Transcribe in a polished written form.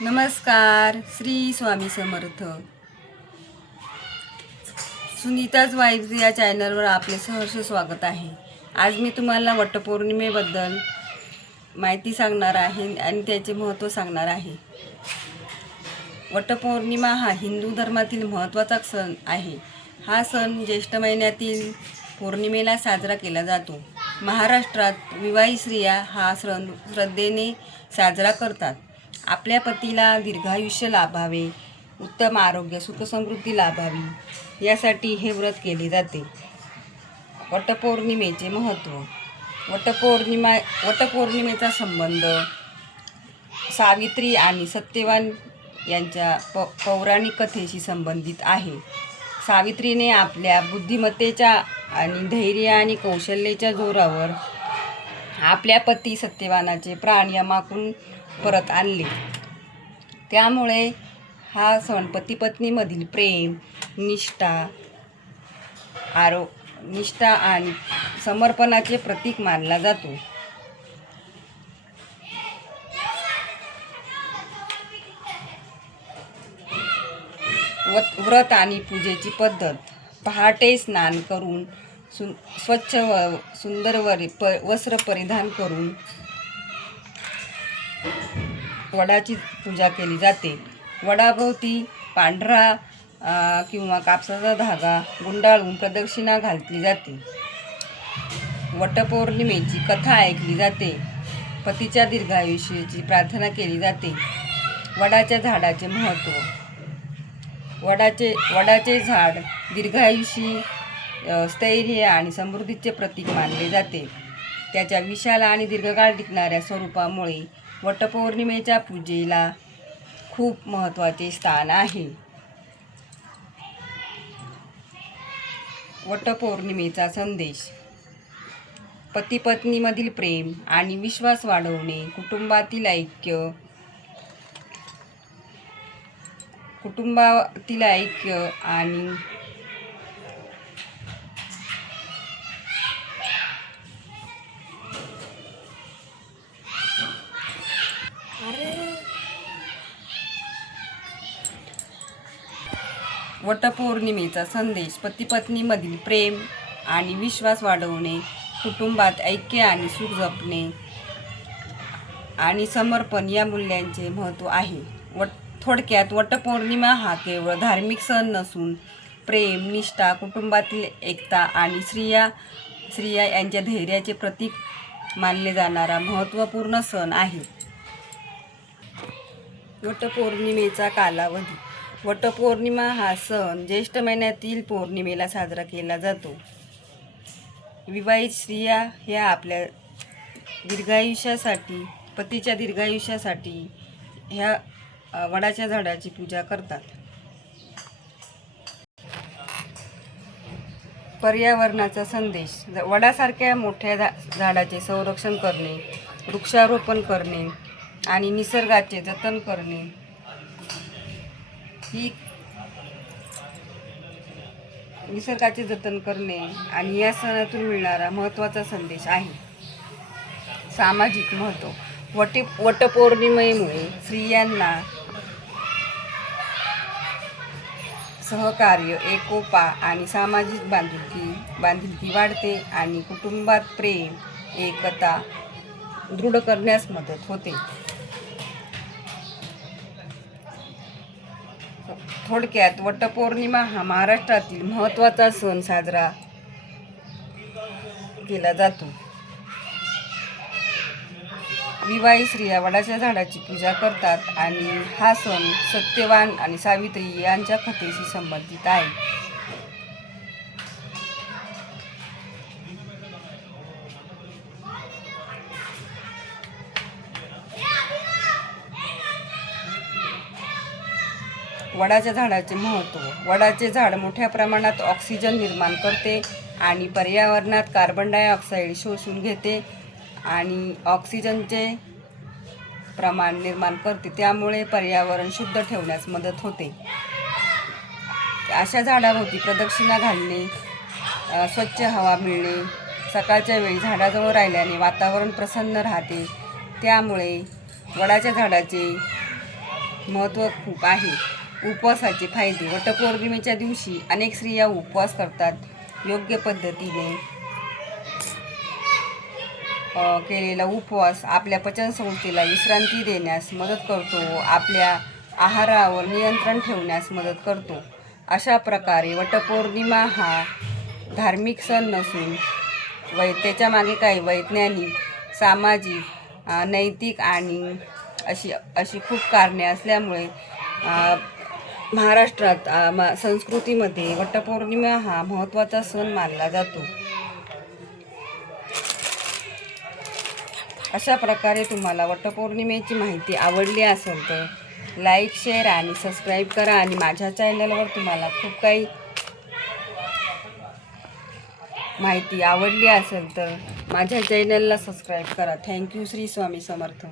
नमस्कार. श्री स्वामी समर्थ. सुनीताज वाईब्स या चॅनलवर आपले सहर्ष स्वागत आहे. आज मी तुम्हाला वटपौर्णिमेबद्दल माहिती सांगणार आहे आणि त्याचे महत्त्व सांगणार आहे. वटपौर्णिमा हा हिंदू धर्मातील महत्त्वाचा सण आहे. हा सण ज्येष्ठ महिन्यातील पौर्णिमेला साजरा केला जातो. महाराष्ट्रात विवाहित स्त्रिया हा सण श्रद्धेने साजरा करतात. आपल्या पतीला दीर्घायुष्य लाभावे, उत्तम आरोग्य, सुखसमृद्धी लाभावी यासाठी हे व्रत केले जाते. वटपौर्णिमेचे महत्त्व. वटपौर्णिमेचा संबंध सावित्री आणि सत्यवान यांच्या पौराणिक कथेशी संबंधित आहे. सावित्रीने आपल्या बुद्धिमत्तेच्या आणि धैर्य आणि कौशल्याच्या जोरावर आपल्या पती सत्यवानाचे प्राण यमाकडून परत आणले. त्यामुळे हा सण पती-पत्नीमधील प्रेम, निष्ठा आणि समर्पणाचे प्रतीक मानला जातो. व्रत आणि पूजेची पद्धत. पहाटे स्नान करून स्वच्छ सुंदर वस्त्र परिधान करून वडाची पूजा केली जाते. वडाभोवती पांढरा किंवा कापसाचा धागा गुंडाळून प्रदक्षिणा घातली जाते. वटपौर्णिमेची कथा ऐकली जाते. पतीच्या दीर्घायुष्याची प्रार्थना केली जाते. वडाच्या झाडाचे महत्त्व. वडाचे झाड दीर्घायुषी, स्थैर्य आणि समृद्धीचे प्रतीक मानले जाते. त्याच्या विशाल आणि दीर्घकाळ टिकणाऱ्या स्वरूपामुळे वटपौर्णिमेच्या पूजेला खूप महत्त्वाचे स्थान आहे. वटपौर्णिमेचा संदेश. पती-पत्नीमधील प्रेम आणि विश्वास वाढवणे, कुटुंबातील ऐक्य आणि वटपौर्णिमेचा संदेश. पती-पत्नीमधील प्रेम आणि विश्वास वाढवणे, कुटुंबात ऐक्य आणि सुख जपणे आणि समर्पण या मूल्यांचे महत्त्व आहे. थोडक्यात वटपौर्णिमा हा केवळ धार्मिक सण नसून प्रेम, निष्ठा, कुटुंबातील एकता आणि स्त्रिया यांच्या धैर्याचे प्रतीक मानले जाणारा महत्त्वपूर्ण सण आहे. वटपौर्णिमेचा कालावधी. वटपौर्णिमा हा सण ज्येष्ठ महिन्यातील पौर्णिमेला साजरा केला जातो. विवाहित स्त्रिया ह्या आपल्या पतीच्या दीर्घायुष्यासाठी ह्या वडाच्या झाडाची पूजा करतात. पर्यावरणाचा संदेश. वडासारख्या मोठ्या झाडाचे संरक्षण करणे, वृक्षारोपण करणे आणि निसर्गाचे जतन करणे आणि या सणातून मिळणारा महत्त्वाचा संदेश आहे. सामाजिक महत्त्व. वटपौर्णिमेमुळे स्त्रियांना सहकार्य, एकोपा आणि सामाजिक बांधिलकी वाढते आणि कुटुंबात प्रेम, एकता दृढ करण्यास मदत होते. थोडक्यात वटपौर्णिमा हा महाराष्ट्रातील महत्त्वाचा सण साजरा केला जातो. विवाहित स्त्रिया वडाच्या झाडाची पूजा करतात आणि हा सण सत्यवान आणि सावित्री यांच्या कथेशी संबंधित आहे. वडाच्या झाडाचे महत्त्व. वडाचे झाड मोठ्या प्रमाणात ऑक्सिजन निर्माण करते आणि पर्यावरणात कार्बन डायऑक्साईड शोषून घेते आणि ऑक्सिजनचे प्रमाण निर्माण करते. त्यामुळे पर्यावरण शुद्ध ठेवण्यास मदत होते. अशा झाडाभोवती प्रदक्षिणा घालणे, स्वच्छ हवा मिळणे, सकाळच्या वेळी झाडाजवळ राहिल्याने वातावरण प्रसन्न राहते. त्यामुळे वडाच्या झाडाचे महत्त्व खूप आहे. उपवासाचे फायदे. वटपौर्णिमेच्या दिवशी अनेक स्त्रिया उपवास करतात. योग्य पद्धतीने केलेला उपवास आपल्या पचनसंस्थेला विश्रांती देण्यास मदत करतो व आपल्या आहारावर नियंत्रण ठेवण्यास मदत करतो. अशा प्रकारे वटपौर्णिमा हा धार्मिक सण नसून त्याच्यामागे काही वैज्ञानिक, सामाजिक, नैतिक आणि अशी खूप कारणे असल्यामुळे महाराष्ट्रात संस्कृतीमध्ये वटपौर्णिमा हा महत्त्वाचा सण मानला जातो. अशा प्रकारे तुम्हाला वटपौर्णिमेची माहिती आवडली असेल तर लाईक, शेअर आणि सबस्क्राईब करा. आणि माझ्या चॅनलवर तुम्हाला खूप काही माहिती आवडली असेल तर माझ्या चॅनलला सबस्क्राईब करा. थँक्यू. श्री स्वामी समर्थ.